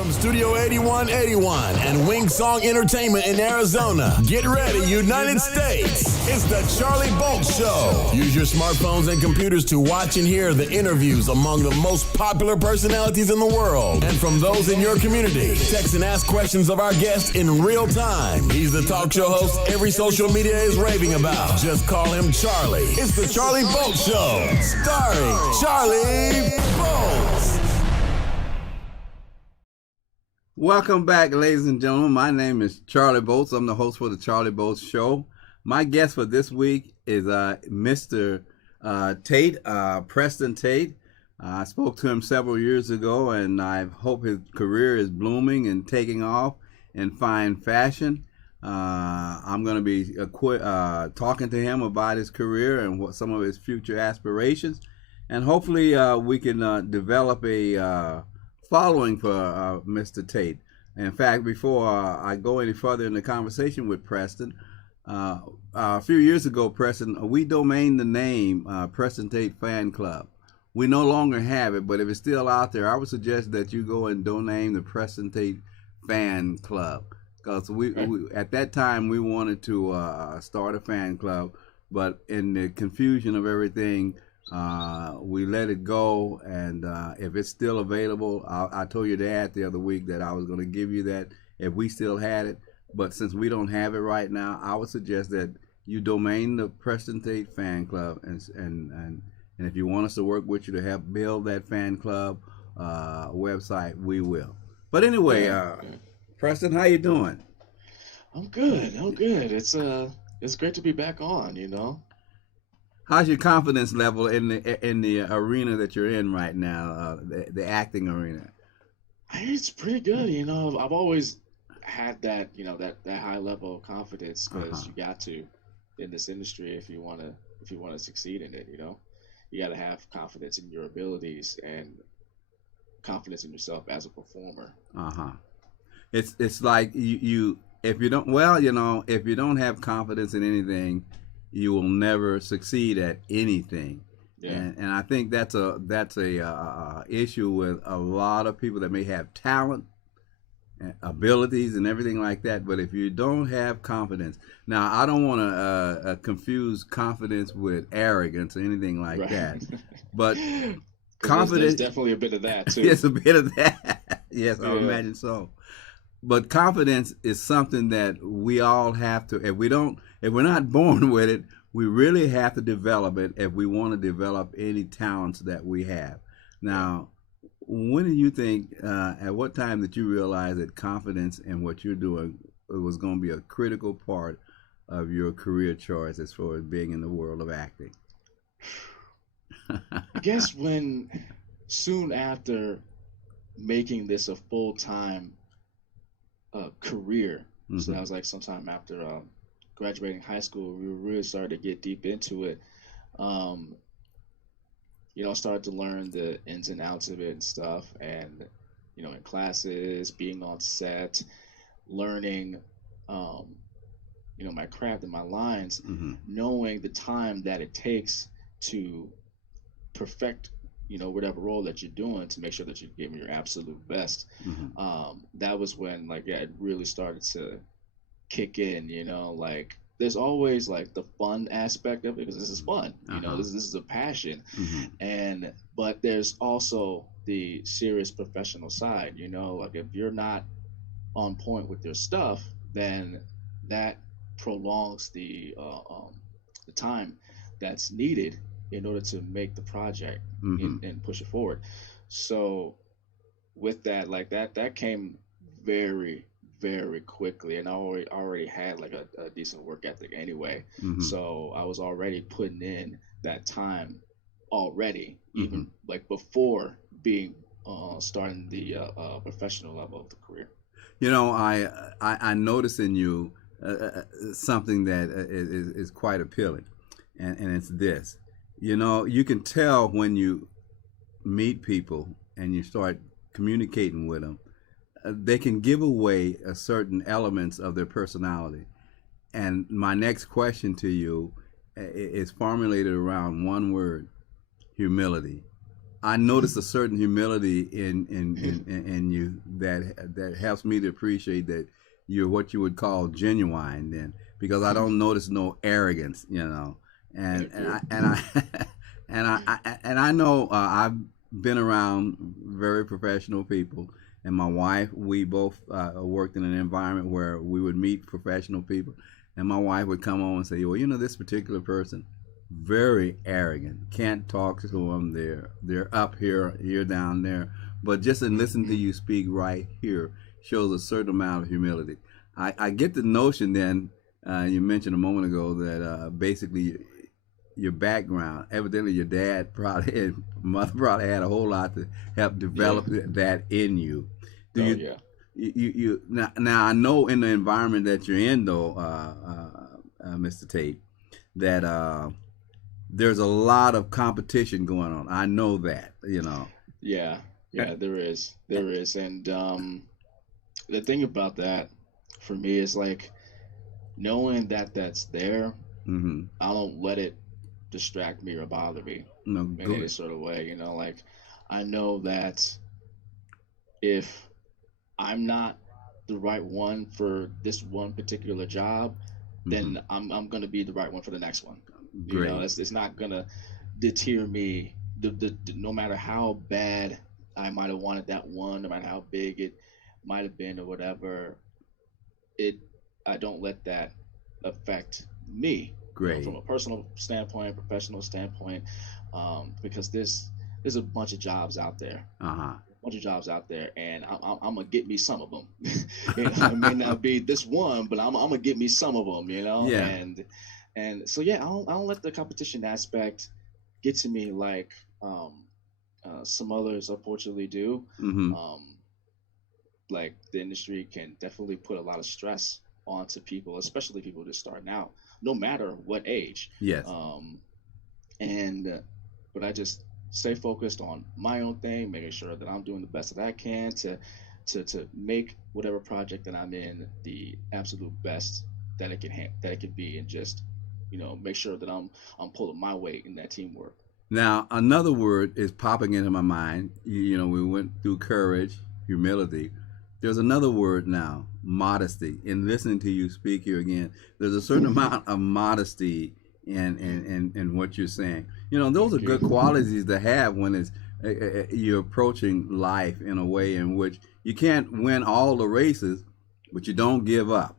From Studio 8181 and Wing Song Entertainment in Arizona, get ready, United States. It's the Charlie Bolt Show. Use your smartphones and computers to watch and hear the interviews among the most popular personalities in the world and from those in your community. Text and ask questions of our guests in real time. He's the talk show host every social media is raving about. Just call him Charlie. It's the Charlie Bolt Show, starring Charlie Bolt. Welcome back, ladies and gentlemen. My name is Charlie Bolts. I'm the host for the Charlie Bolts Show. My guest for this week is Mr. Tate, Preston Tate. I spoke to him several years ago, and I hope his career is blooming and taking off in fine fashion. I'm going to be talking to him about his career and what some of his future aspirations, and hopefully we can develop a following for Mr. Tate. In fact, before I go any further in the conversation with Preston, a few years ago, Preston, we domained the name Preston Tate Fan Club. We no longer have it, but if it's still out there, I would suggest that you go and domain the Preston Tate Fan Club. Because we at that time, we wanted to start a fan club, but in the confusion of everything, we let it go, and if it's still available, I told your dad the other week that I was going to give you that if we still had it, but since we don't have it right now, I would suggest that you domain the Preston Tate Fan Club, and if you want us to work with you to help build that fan club website, we will. But anyway, Preston, how you doing? I'm good. It's great to be back on, you know. How's your confidence level in the arena that you're in right now, the acting arena? It's pretty good, you know. I've always had that, you know, that high level of confidence, because you got to in this industry if you want to succeed in it, you know. You got to have confidence in your abilities and confidence in yourself as a performer. It's like you if you don't have confidence in anything, you will never succeed at anything. Yeah. And I think that's a issue with a lot of people that may have talent, abilities, and everything like that. But if you don't have confidence, now I don't want to confuse confidence with arrogance or anything like that. But confidence, there's definitely a bit of that too. Yes, a bit of that. Yes, I imagine so. But confidence is something that we all have to. If we're not born with it, we really have to develop it if we want to develop any talents that we have. Now, when do you think, at what time did you realize that confidence in what you're doing was going to be a critical part of your career choice as far as being in the world of acting? I guess soon after making this a full-time career, so that was like sometime after graduating high school, we really started to get deep into it. You know, started to learn the ins and outs of it and stuff, and you know, in classes, being on set, learning, you know, my craft and my lines, knowing the time that it takes to perfect, you know, whatever role that you're doing, to make sure that you're giving your absolute best. That was when, like, it really started to kick in, you know. Like, there's always like the fun aspect of it, because this is fun, you know, this is a passion, but there's also the serious professional side, you know. Like, if you're not on point with your stuff, then that prolongs the time that's needed in order to make the project and push it forward. So with that, like that came very, very quickly, and I already had like a decent work ethic anyway. So I was already putting in that time already, even like before being starting the professional level of the career. You know, I notice in you something that is quite appealing, and it's this. You know, you can tell when you meet people and you start communicating with them, they can give away a certain elements of their personality. And my next question to you is formulated around one word: humility. I notice a certain humility in you that helps me to appreciate that you're what you would call genuine. Then, because I don't notice no arrogance, and I and I know I've been around very professional people, and my wife, we both worked in an environment where we would meet professional people, and my wife would come on and say, well, this particular person, very arrogant, can't talk to them, they're up here, you're down there, but just in listening to you speak right here shows a certain amount of humility. I get the notion then, you mentioned a moment ago that basically your background, evidently your dad probably and mother probably had a whole lot to help develop that in you. You now I know in the environment that you're in though, Mr. Tate, that there's a lot of competition going on. I know that, Yeah, there is, and the thing about that for me is like knowing that that's there. Mm-hmm. I don't let it distract me or bother me in any sort of way. Like I know that if I'm not the right one for this one particular job, then I'm gonna be the right one for the next one. Great. It's not gonna deter me. No matter how bad I might have wanted that one, no matter how big it might have been or whatever, I don't let that affect me. Great. From a personal standpoint, professional standpoint, because there's a bunch of jobs out there. And I'm gonna get me some of them. It may not be this one, but I'm gonna get me some of them. Yeah. And so I don't let the competition aspect get to me like some others unfortunately do. Mm-hmm. Like the industry can definitely put a lot of stress onto people, especially people just starting out, no matter what age. Yes. But I just stay focused on my own thing, making sure that I'm doing the best that I can to make whatever project that I'm in the absolute best that it can be, and just make sure that I'm pulling my weight in that teamwork. Now another word is popping into my mind. We went through courage, humility. There's another word now, modesty. In listening to you speak here again, there's a certain amount of modesty in what you're saying. Those are good qualities to have when it's you're approaching life in a way in which you can't win all the races, but you don't give up.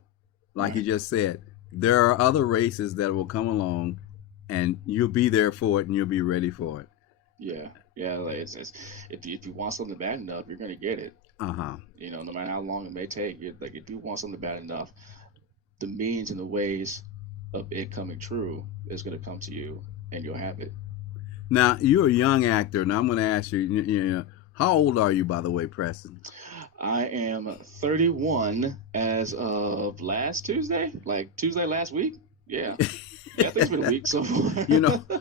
Like you just said, there are other races that will come along, and you'll be there for it, and you'll be ready for it. Yeah. Like it's if you want something bad enough, you're gonna get it. No matter how long it may take. Like if you want something bad enough, the means and the ways of it coming true is going to come to you, and you'll have it. Now you're a young actor. Now I'm going to ask you, how old are you, by the way, Preston? I am 31 as of last Tuesday, like Tuesday last week. Yeah. I think it's been a week so far.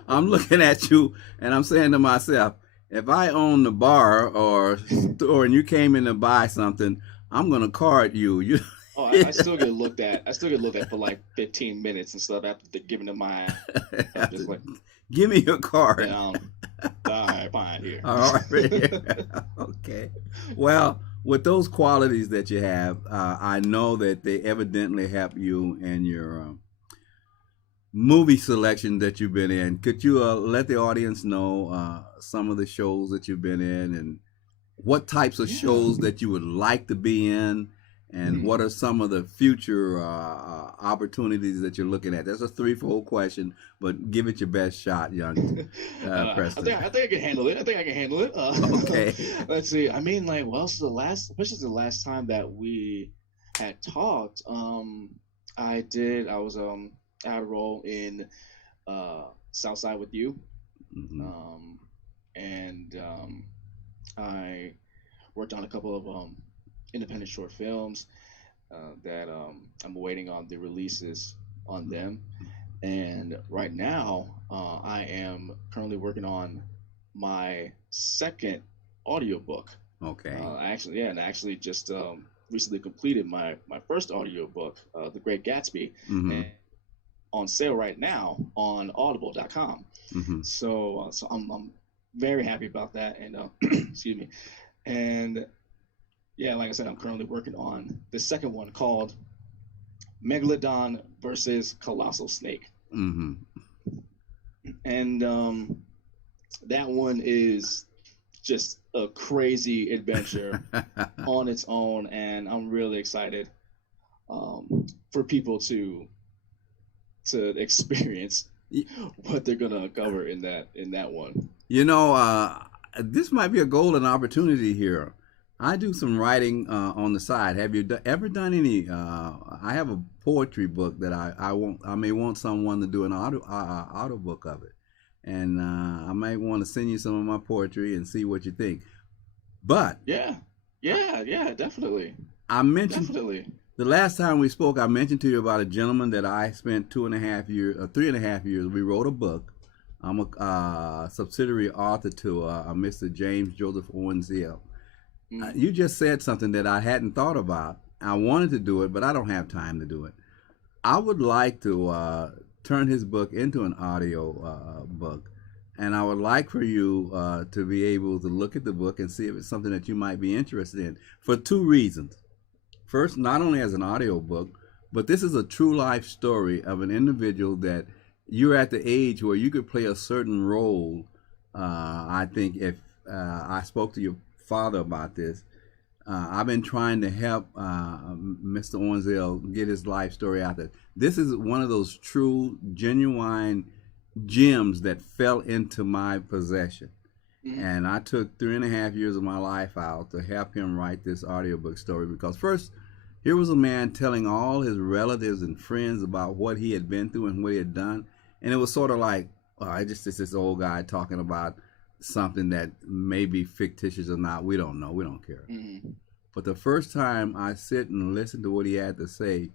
I'm looking at you and I'm saying to myself, if I own the bar or and you came in to buy something, I'm gonna card you. Oh, I still get looked at. For like 15 minutes and stuff after giving them my. I'm just like, give me your card. All right, fine here. All right. Okay. Well, with those qualities that you have, I know that they evidently help you in your movie selection that you've been in. Could you let the audience know some of the shows that you've been in, and what types of shows that you would like to be in, and what are some of the future opportunities that you're looking at? That's a threefold question, but give it your best shot, young Preston. I think I can handle it. Okay. Let's see. I mean, like, well, especially the last time that we had talked, I had a role in Southside with You, and I worked on a couple of independent short films that I'm waiting on the releases on them. And right now, I am currently working on my second audiobook. Okay. I actually just recently completed my first audiobook, The Great Gatsby. And on sale right now on audible.com. So I'm very happy about that. And excuse me. And yeah, like I said, I'm currently working on the second one called Megalodon versus Colossal Snake. Mm-hmm. And that one is just a crazy adventure on its own, and I'm really excited for people to experience what they're gonna uncover in that one. You know, this might be a golden opportunity here. I do some writing on the side. Have you ever done any? I have a poetry book that I may want someone to do an auto book of it, and I might want to send you some of my poetry and see what you think. But Yeah, definitely, I mentioned definitely. the last time we spoke, I mentioned to you about a gentleman that I spent 2.5 years, 3.5 years. We wrote a book. I'm a subsidiary author to Mr. James Joseph Owensville. You just said something that I hadn't thought about. I wanted to do it, but I don't have time to do it. I would like to turn his book into an audio book, and I would like for you to be able to look at the book and see if it's something that you might be interested in for two reasons. First, not only as an audio book, but this is a true life story of an individual that you're at the age where you could play a certain role. I think if I spoke to your father about this, I've been trying to help Mr. Owensville get his life story out there. This is one of those true, genuine gems that fell into my possession. And I took 3.5 years of my life out to help him write this audiobook story, because first, here was a man telling all his relatives and friends about what he had been through and what he had done. And it was sort of like, it's this old guy talking about something that may be fictitious or not. We don't know. We don't care. But the first time I sit and listen to what he had to say,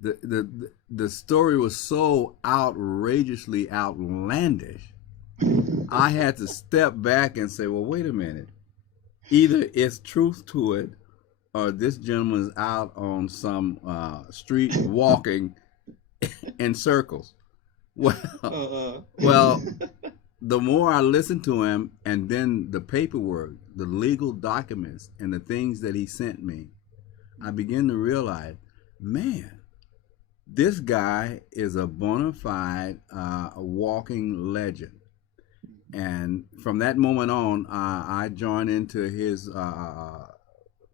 the story was so outrageously outlandish. I had to step back and say, well, wait a minute. Either it's truth to it, or this gentleman's out on some street walking in circles. Well, the more I listened to him, and then the paperwork, the legal documents, and the things that he sent me, I began to realize, man, this guy is a bona fide walking legend. And from that moment on, I joined into his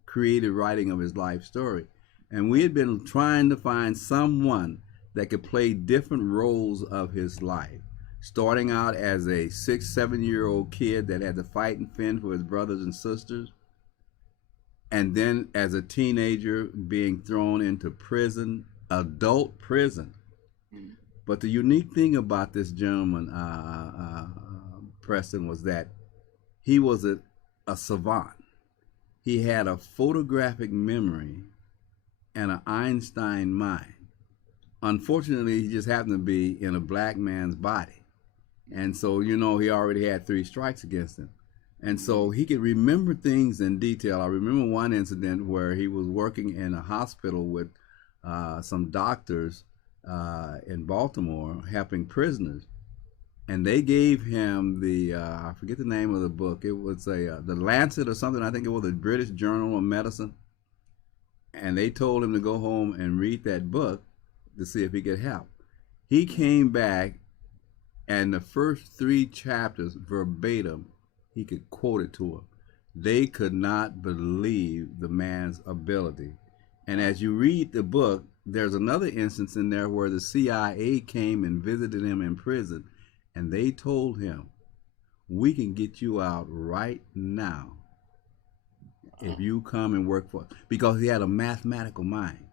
creative writing of his life story. And we had been trying to find someone that could play different roles of his life. Starting out as a 6-7-year-old kid that had to fight and fend for his brothers and sisters. And then as a teenager being thrown into prison, adult prison. But the unique thing about this gentleman, Preston, was that he was a savant. He had a photographic memory and an Einstein mind. Unfortunately, he just happened to be in a black man's body. And so, he already had 3 strikes against him. And so he could remember things in detail. I remember one incident where he was working in a hospital with some doctors in Baltimore helping prisoners. And they gave him the, I forget the name of the book. It was the Lancet or something. I think it was the British Journal of Medicine. And they told him to go home and read that book to see if he could help. He came back, and the first 3 chapters verbatim, he could quote it to them. They could not believe the man's ability. And as you read the book, there's another instance in there where the CIA came and visited him in prison, and they told him, we can get you out right now if you come and work for us. Because he had a mathematical mind.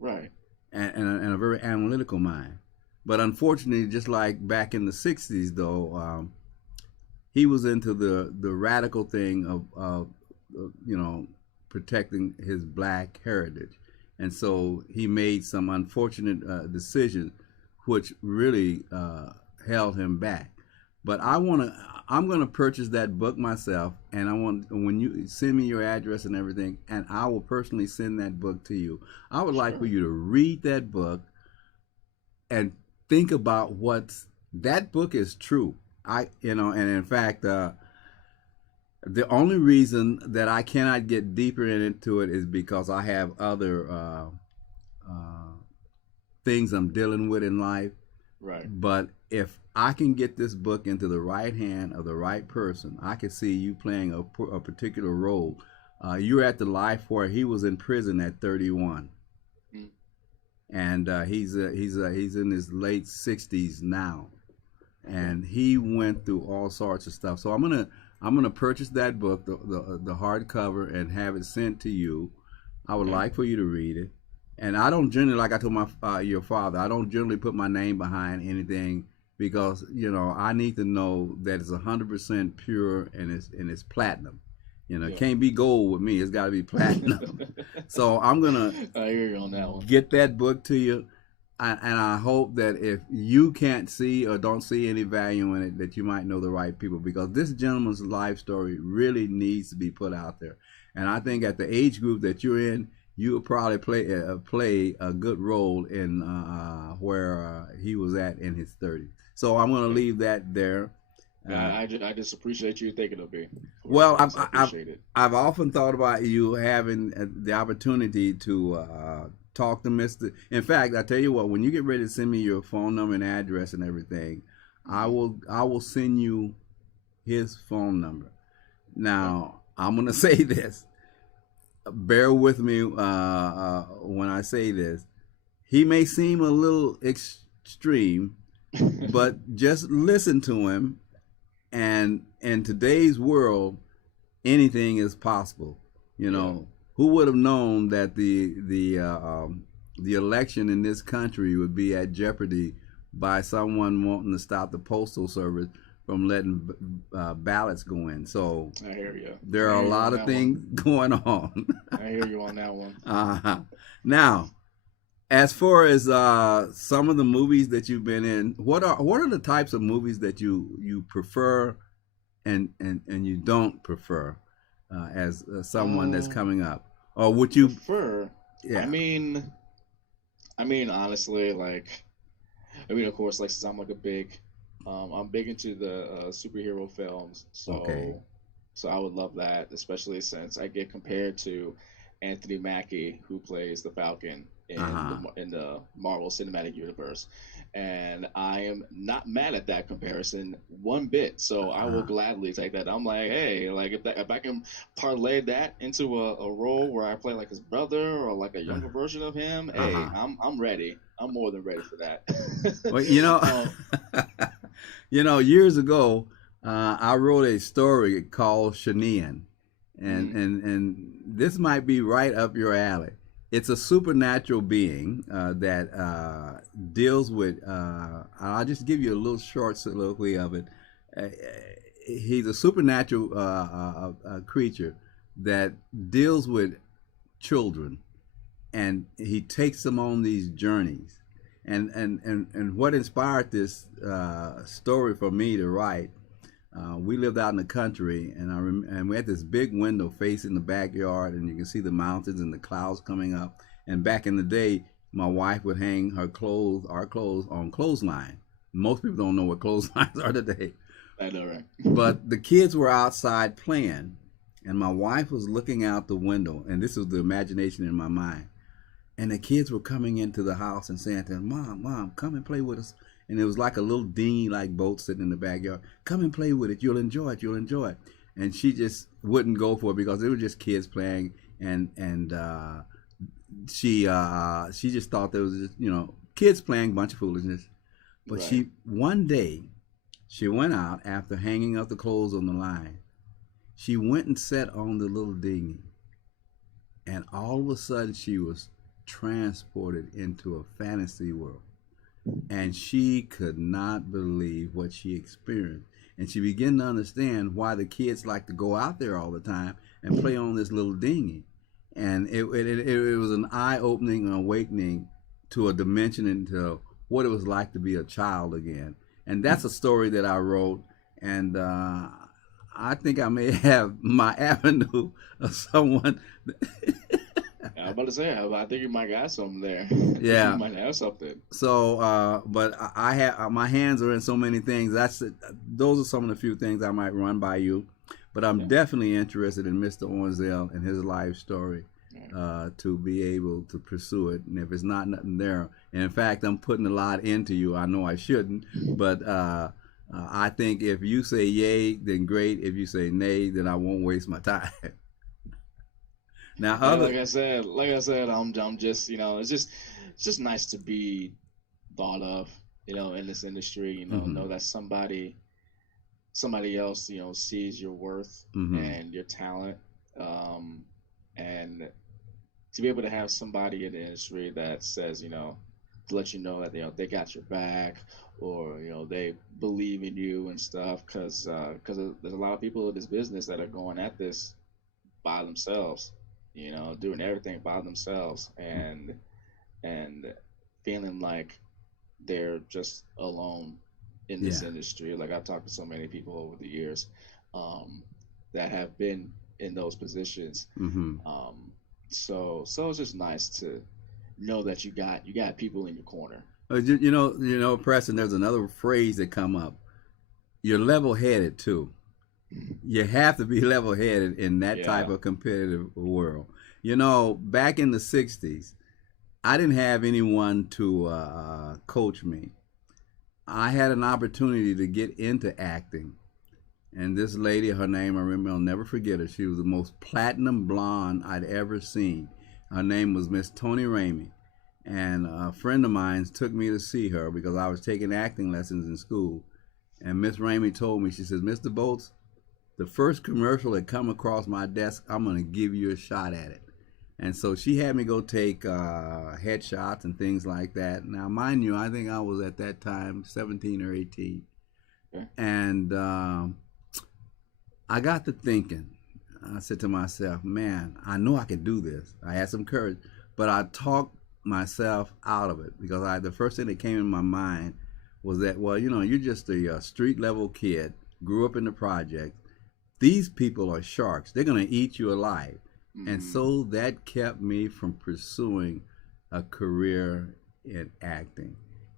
Right. And a very analytical mind. But unfortunately, just like back in the 60s, though, he was into the radical thing of protecting his black heritage. And so he made some unfortunate decisions which really held him back. But I'm going to purchase that book myself, and I want, when you send me your address and everything, and I will personally send that book to you. I would like for you to read that book and think about that book is true. and in fact, the only reason that I cannot get deeper into it is because I have other things I'm dealing with in life. Right. But if I can get this book into the right hand of the right person, I can see you playing a particular role. You're at the life where he was in prison at 31, and he's in his late 60s now, and he went through all sorts of stuff. So I'm gonna purchase that book, the hardcover, and have it sent to you. I would like for you to read it. And I don't generally, like I told your father, I don't generally put my name behind anything because I need to know that it's 100% pure and it's platinum. It can't be gold with me. It's got to be platinum. So I'm gonna I hear you on that one. Get that book to you, and I hope that if you can't see or don't see any value in it, that you might know the right people, because this gentleman's life story really needs to be put out there. And I think at the age group that you're in, you will probably play a good role in where he was at in his 30s. So I'm going to leave that there. I just appreciate you thinking of me. Well, appreciate it. I've often thought about you having the opportunity to talk to Mr. In fact, I tell you what, when you get ready to send me your phone number and address and everything, I will send you his phone number. Now, I'm going to say this. Bear with me when I say this. He may seem a little extreme, but just listen to him. And in today's world, anything is possible. Who would have known that the election in this country would be at jeopardy by someone wanting to stop the postal service from letting ballots go in? So I hear you. There are a lot of things going on. I hear you on that one. Now, as far as some of the movies that you've been in, what are the types of movies that you prefer and you don't prefer as someone that's coming up, or would you prefer? Yeah. I mean, honestly, of course, since I'm I'm big into the superhero films, so I would love that, especially since I get compared to Anthony Mackie, who plays the Falcon in the Marvel Cinematic Universe, and I am not mad at that comparison one bit. So I will gladly take that. I'm like, hey, if I can parlay that into a role where I play his brother or a younger version of him, hey, I'm ready. I'm more than ready for that. Well, years ago, I wrote a story called Shanian, and this might be right up your alley. It's a supernatural being that deals with. I'll just give you a little short soliloquy of it. He's a supernatural creature that deals with children, and he takes them on these journeys. And what inspired this story for me to write, we lived out in the country, and we had this big window facing the backyard, and you can see the mountains and the clouds coming up. And back in the day, my wife would hang our clothes on clothesline. Most people don't know what clotheslines are today. I know, right? But the kids were outside playing, and my wife was looking out the window, and this was the imagination in my mind. And the kids were coming into the house and saying to them, Mom, come and play with us. And it was like a little dinghy-like boat sitting in the backyard. Come and play with it. You'll enjoy it. And she just wouldn't go for it because they were just kids playing. And she just thought there was just, kids playing, a bunch of foolishness. But right. One day, she went out after hanging up the clothes on the line. She went and sat on the little dinghy. And all of a sudden, she was transported into a fantasy world, and she could not believe what she experienced, and she began to understand why the kids like to go out there all the time and play on this little dinghy. And it was an eye-opening awakening to a dimension into what it was like to be a child again. And that's a story that I wrote, and I think I may have my avenue of someone I'm about to say, I think you might got something there. Yeah. You might have something. So, but I have my hands are in so many things. Those are some of the few things I might run by you. But I'm definitely interested in Mr. Ornzell and his life story, to be able to pursue it. And if it's not nothing there, and in fact, I'm putting a lot into you. I know I shouldn't, but I think if you say yay, then great. If you say nay, then I won't waste my time. Now, like I said, I'm just, it's just nice to be thought of, in this industry. Know that somebody else, sees your worth and your talent, and to be able to have somebody in the industry that says, to let you know that they got your back, or they believe in you and stuff, because there's a lot of people in this business that are going at this by themselves, doing everything by themselves, and feeling like they're just alone in this industry. Like, I've talked to so many people over the years that have been in those positions. So it's just nice to know that you got people in your corner. Preston, there's another phrase that come up. You're level-headed too. You have to be level-headed in that type of competitive world. Back in the 60s, I didn't have anyone to coach me. I had an opportunity to get into acting. And this lady, her name, I remember, I'll never forget her. She was the most platinum blonde I'd ever seen. Her name was Miss Tony Ramey. And a friend of mine took me to see her because I was taking acting lessons in school. And Miss Ramey told me, she says, Mr. Bolts, the first commercial that come across my desk, I'm going to give you a shot at it. And so she had me go take headshots and things like that. Now, mind you, I think I was at that time 17 or 18. Okay. And I got to thinking. I said to myself, man, I know I can do this. I had some courage, but I talked myself out of it because the first thing that came in my mind was that, well, you're just a street level kid, grew up in the project. These people are sharks. They're going to eat you alive. And so that kept me from pursuing a career in acting.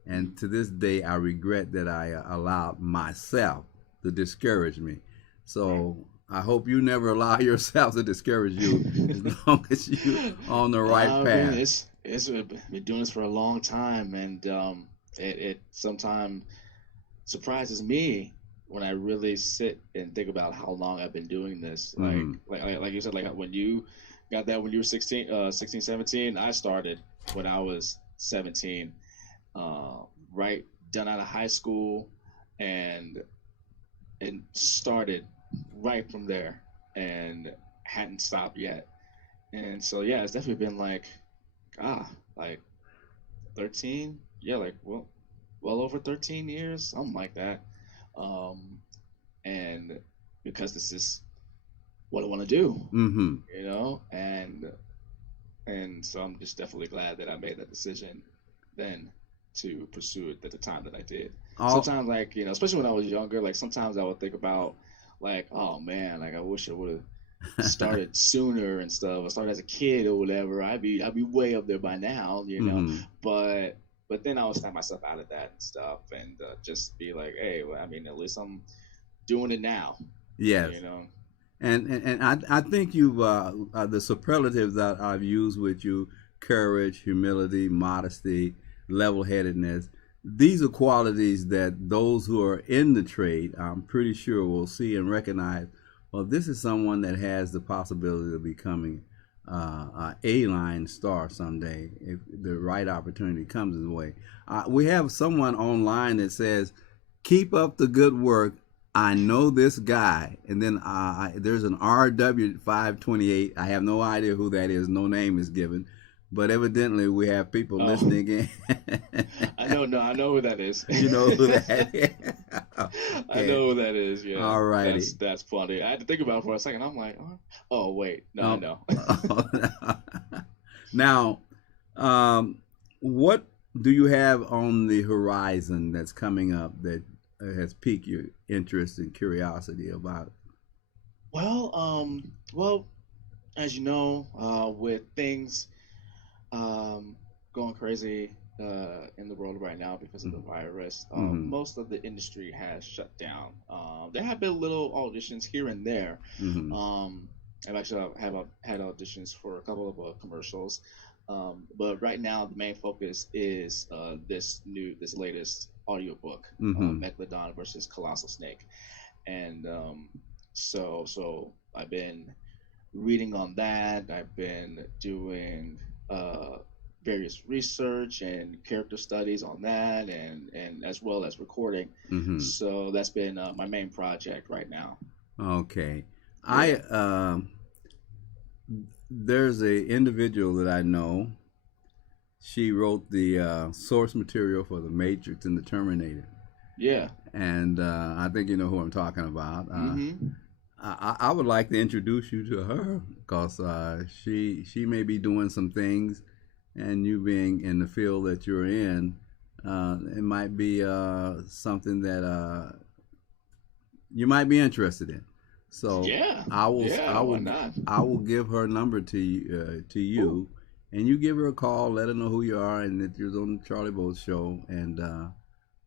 And to this day, I regret that I allowed myself to discourage me. So I hope you never allow yourself to discourage you as long as you're on the right path. It's been doing this for a long time, and it sometimes surprises me when I really sit and think about how long I've been doing this. Like you said, like when you got that when you were 16, 17, I started when I was 17, right, done out of high school, and started right from there and hadn't stopped yet. And so, it's definitely been like 13, well over 13 years, something like that. And because this is what I want to do, and so I'm just definitely glad that I made that decision then to pursue it at the time that I did. Sometimes, especially when I was younger, sometimes I would think about, oh man, I wish I would have started sooner and stuff. I started as a kid or whatever. I'd be way up there by now, But then I would snap myself out of that and stuff, and just be like, hey, well, at least I'm doing it now. Yes. And I think you've the superlatives that I've used with you: courage, humility, modesty, level-headedness. These are qualities that those who are in the trade, I'm pretty sure, will see and recognize. Well, this is someone that has the possibility of becoming a A-line star someday if the right opportunity comes his way. We have someone online that says, "Keep up the good work. I know this guy." And then there's an RW528. I have no idea who that is. No name is given. But evidently we have people listening in. I know who that is. You know who that is? Okay. I know who that is, yeah. All righty. That's funny. I had to think about it for a second. I'm like, oh wait, no, I know. Now, what do you have on the horizon that's coming up that has piqued your interest and curiosity about it? Well, as you know, with things Going crazy in the world right now because of the virus. Mm-hmm. Most of the industry has shut down. There have been little auditions here and there. Mm-hmm. I've actually had auditions for a couple of commercials, but right now the main focus is this latest audiobook, Mm-hmm. Megalodon versus Colossal Snake, and so I've been reading on that. I've been doing various research and character studies on that, and as well as recording. Mm-hmm. So that's been my main project right now. Okay. I Yeah. There's a individual that I know. She wrote the source material for the Matrix and the Terminator, Yeah. and I think you know who I'm talking about. Mm-hmm. I would like to introduce you to her because she may be doing some things, and you being in the field that you're in, it might be something that you might be interested in. So Yeah. I will Yeah. Why not? I will give her number to Cool. you, and you give her a call. Let her know who you are and that you're on the Charlie Bowles show, and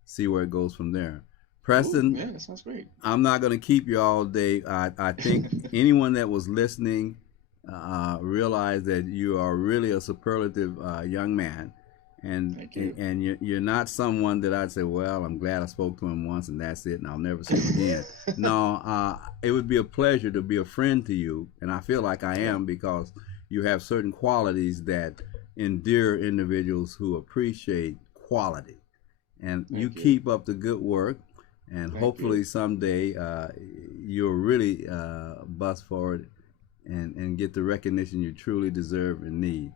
see where it goes from there. Cool. Preston, Yeah, that sounds great. I'm not going to keep you all day. I think anyone that was listening realized that you are really a superlative young man. Thank you. And you're not someone that I'd say, well, I'm glad I spoke to him once and that's it, and I'll never see him again. No, it would be a pleasure to be a friend to you, and I feel like I Yeah. am because you have certain qualities that endear individuals who appreciate quality. And you Thank you. keep up the good work, and Thank you. hopefully someday you'll really bust forward and get the recognition you truly deserve and need.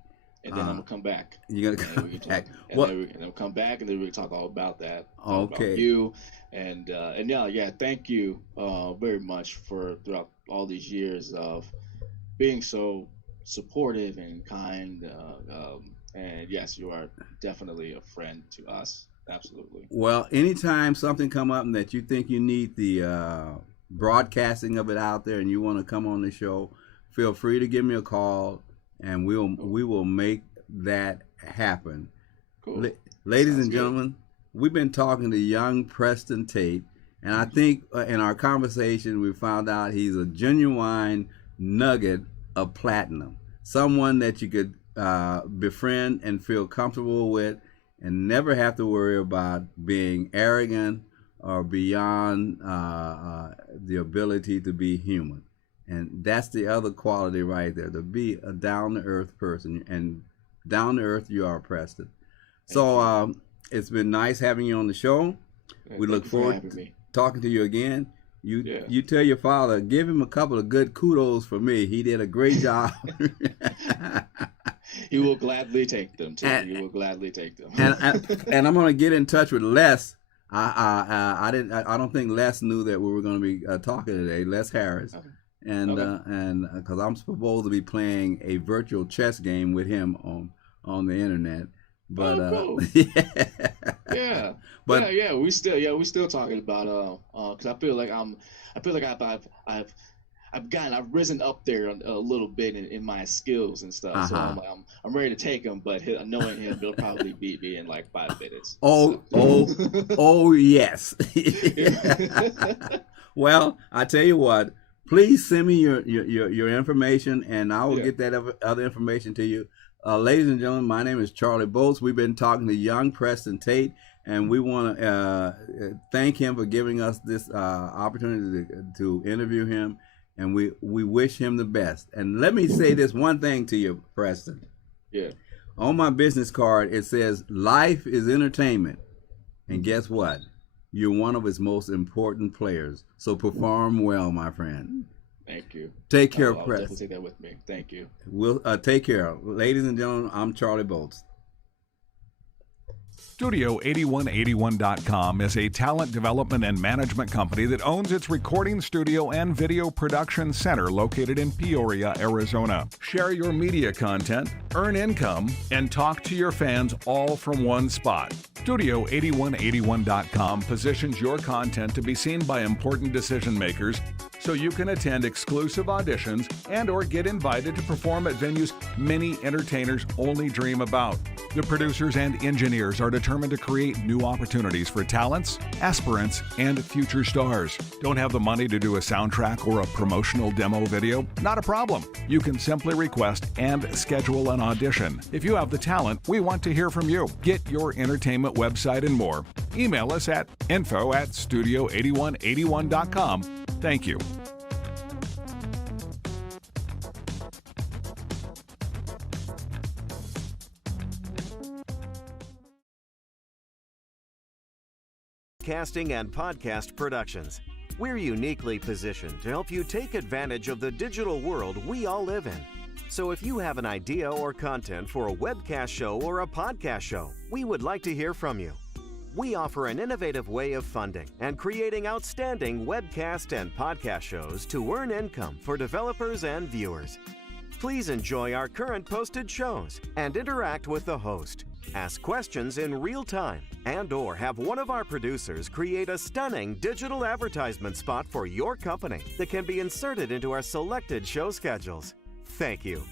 And then I'm gonna come back, You're gonna and then come we can talk, back. and What? then we'll come back, and then we can talk all about that, talk about Okay. you, and yeah, yeah. Thank you very much for throughout all these years of being so supportive and kind. And yes, you are definitely a friend to us. Absolutely. Well, anytime something come up and that you think you need the broadcasting of it out there, and you want to come on the show, feel free to give me a call, and Cool. we will make that happen. La- Cool. Ladies Sounds and good. gentlemen, we've been talking to young Preston Tate, and I think in our conversation we found out he's a genuine nugget of platinum, someone that you could befriend and feel comfortable with, and never have to worry about being arrogant or beyond the ability to be human. And that's the other quality right there, to be a down to earth person. And down to earth, you are, Preston. Thank So you. it's been nice having you on the show. We look Thank you for forward having to me. talking to you again. Yeah. You tell your father, give him a couple of good kudos for me. He did a great job. He will gladly take them too. and, He will gladly take them. and I'm gonna get in touch with Les. I don't think Les knew that we were gonna be talking today. Les Harris, Okay. and Okay. Because I'm supposed to be playing a virtual chess game with him on the internet. But Oh, cool. yeah, Yeah, but we still talking about because I feel like I've risen up there a little bit in my skills and stuff. So uh-huh. I'm ready to take him, but knowing him, he'll probably beat me in like 5 minutes. Oh, So. oh, yes. Well, I tell you what. Please send me your information, and I will Yeah. get that other information to you. Ladies and gentlemen, my name is Charlie Bolts. We've been talking to young Preston Tate, and we want to thank him for giving us this opportunity to interview him, and we wish him the best. And let me say this one thing to you, Preston. Yeah. On my business card, it says, "Life is entertainment." And guess what? You're one of its most important players. So perform well, my friend. Thank you. Take care, I'll definitely Preston. take that with me. Thank you. We'll take care. Ladies and gentlemen, I'm Charlie Bolts. Studio8181.com is a talent development and management company that owns its recording studio and video production center located in Peoria, Arizona. Share your media content, earn income, and talk to your fans all from one spot. Studio8181.com positions your content to be seen by important decision makers so you can attend exclusive auditions and or get invited to perform at venues many entertainers only dream about. The producers and engineers are determined to create new opportunities for talents, aspirants, and future stars. Don't have the money to do a soundtrack or a promotional demo video? Not a problem. You can simply request and schedule an audition. If you have the talent, we want to hear from you. Get your entertainment website and more. Email us at info@studio8181.com. Thank you. Casting and podcast productions. We're uniquely positioned to help you take advantage of the digital world we all live in. So if you have an idea or content for a webcast show or a podcast show, we would like to hear from you. We offer an innovative way of funding and creating outstanding webcast and podcast shows to earn income for developers and viewers. Please enjoy our current posted shows and interact with the host. Ask questions in real time and/or have one of our producers create a stunning digital advertisement spot for your company that can be inserted into our selected show schedules. Thank you.